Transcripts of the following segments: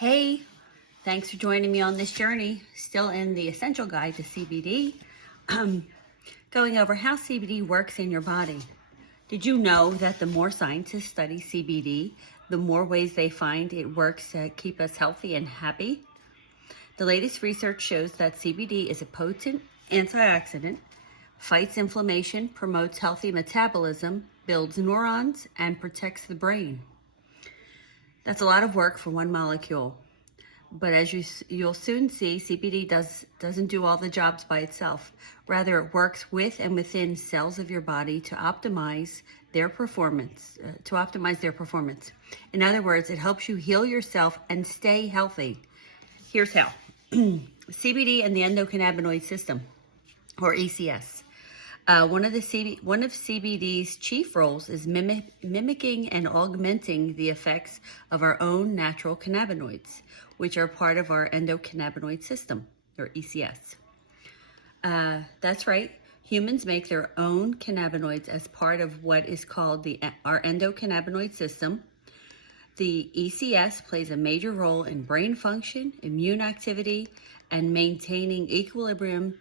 Hey, thanks for joining me on this journey. Still in the Essential Guide to CBD, going over how CBD works in your body. Did you know that the more scientists study CBD, the more ways they find it works to keep us healthy and happy? The latest research shows that CBD is a potent antioxidant, fights inflammation, promotes healthy metabolism, builds neurons, and protects the brain. That's a lot of work for one molecule. But as you'll soon see, CBD doesn't do all the jobs by itself. Rather, it works with and within cells of your body to optimize their performance. In other words, it helps you heal yourself and stay healthy. Here's how. CBD and the endocannabinoid system, or ECS. One of CBD's chief roles is mimicking and augmenting the effects of our own natural cannabinoids, which are part of our endocannabinoid system, or ECS. That's right. Humans make their own cannabinoids as part of what is called our endocannabinoid system. The ECS plays a major role in brain function, immune activity, and maintaining equilibrium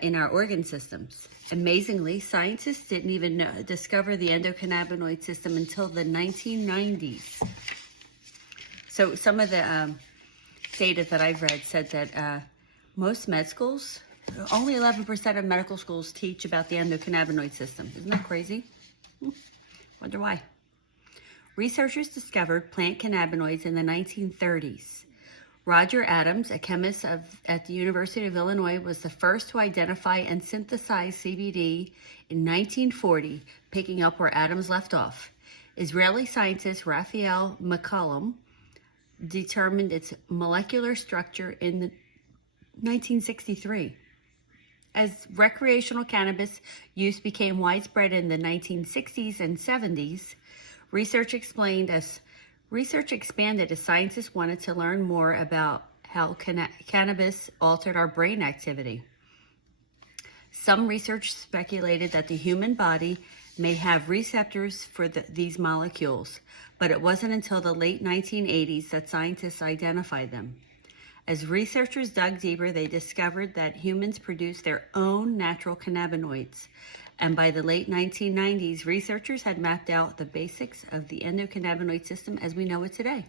in our organ systems. Amazingly, scientists didn't even discover the endocannabinoid system until the 1990s. So some of the data that I've read said that most med schools, only 11% of medical schools teach about the endocannabinoid system. Isn't that crazy? Wonder why. Researchers discovered plant cannabinoids in the 1930s. Roger Adams, a chemist at the University of Illinois, was the first to identify and synthesize CBD in 1940, picking up where Adams left off. Israeli scientist Raphael McCollum determined its molecular structure in 1963. As recreational cannabis use became widespread in the 1960s and 70s, research expanded as scientists wanted to learn more about how cannabis altered our brain activity. Some research speculated that the human body may have receptors for these molecules, but it wasn't until the late 1980s that scientists identified them. As researchers dug deeper, they discovered that humans produce their own natural cannabinoids. And by the late 1990s, researchers had mapped out the basics of the endocannabinoid system as we know it today.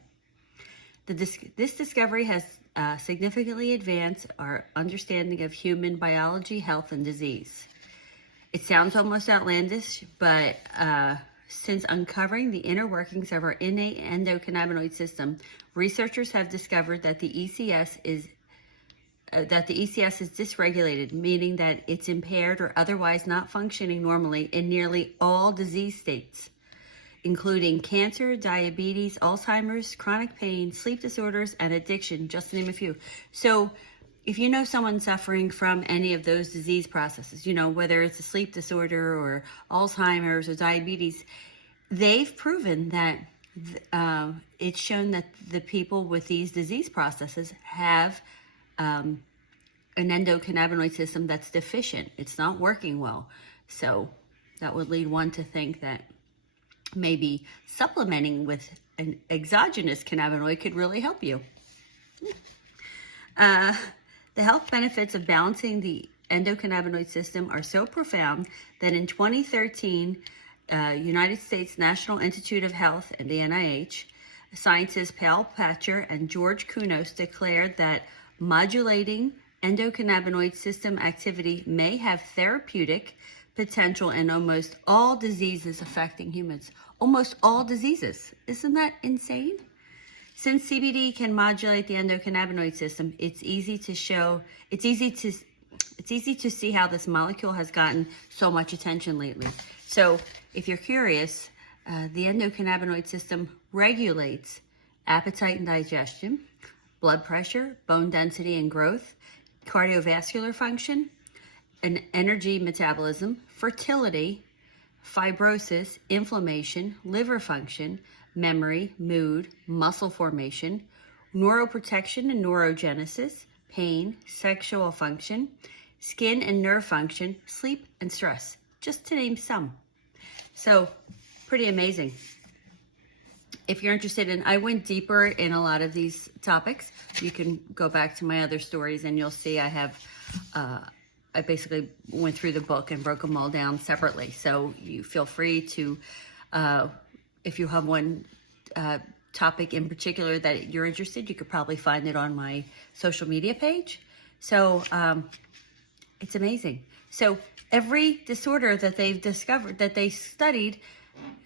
This discovery has significantly advanced our understanding of human biology, health, and disease. It sounds almost outlandish, but since uncovering the inner workings of our innate endocannabinoid system, researchers have discovered that the ECS is dysregulated, meaning that it's impaired or otherwise not functioning normally in nearly all disease states, including cancer, diabetes, Alzheimer's, chronic pain, sleep disorders, and addiction, just to name a few. So if you know someone suffering from any of those disease processes, whether it's a sleep disorder or Alzheimer's or diabetes, they've proven that it's shown that the people with these disease processes have an endocannabinoid system that's deficient. It's not working well. So that would lead one to think that maybe supplementing with an exogenous cannabinoid could really help you. The health benefits of balancing the endocannabinoid system are so profound that in 2013, United States National Institute of Health and the NIH, scientists Paul Patcher and George Kunos declared that modulating endocannabinoid system activity may have therapeutic potential in almost all diseases affecting humans. Almost all diseases. Isn't that insane? Since CBD can modulate the endocannabinoid system, it's easy to see how this molecule has gotten so much attention lately. So if you're curious, the endocannabinoid system regulates appetite and digestion, blood pressure, bone density and growth, cardiovascular function, and energy metabolism, fertility, fibrosis, inflammation, liver function, memory, mood, muscle formation, neuroprotection and neurogenesis, pain, sexual function, skin and nerve function, sleep and stress, just to name some. So, pretty amazing. if you're interested in, I went deeper in a lot of these topics. You can go back to my other stories and you'll see I have, I basically went through the book and broke them all down separately. So you feel free to, if you have one topic in particular that you're interested, you could probably find it on my social media page. So it's amazing. So every disorder that they've discovered, that they studied,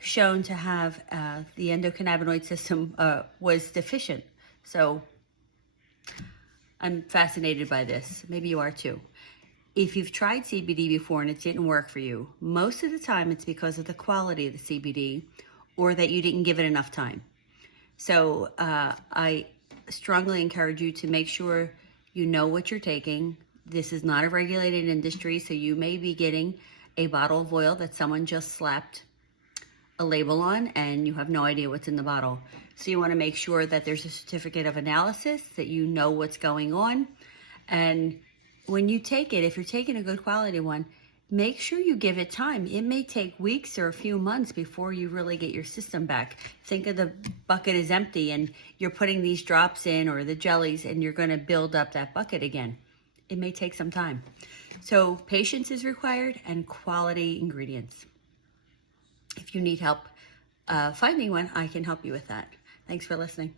shown to have the endocannabinoid system was deficient. So I'm fascinated by this. Maybe you are too. If you've tried CBD before and it didn't work for you, most of the time it's because of the quality of the CBD or that you didn't give it enough time. So I strongly encourage you to make sure you know what you're taking. This is not a regulated industry, so you may be getting a bottle of oil that someone just slapped a label on and you have no idea what's in the bottle. So you want to make sure that there's a certificate of analysis, that you know what's going on. And when you take it, if you're taking a good quality one, make sure you give it time. It may take weeks or a few months before you really get your system back. Think of the bucket is empty and you're putting these drops in or the jellies and you're going to build up that bucket again. It may take some time. So patience is required and quality ingredients. If you need help finding one, I can help you with that. Thanks for listening.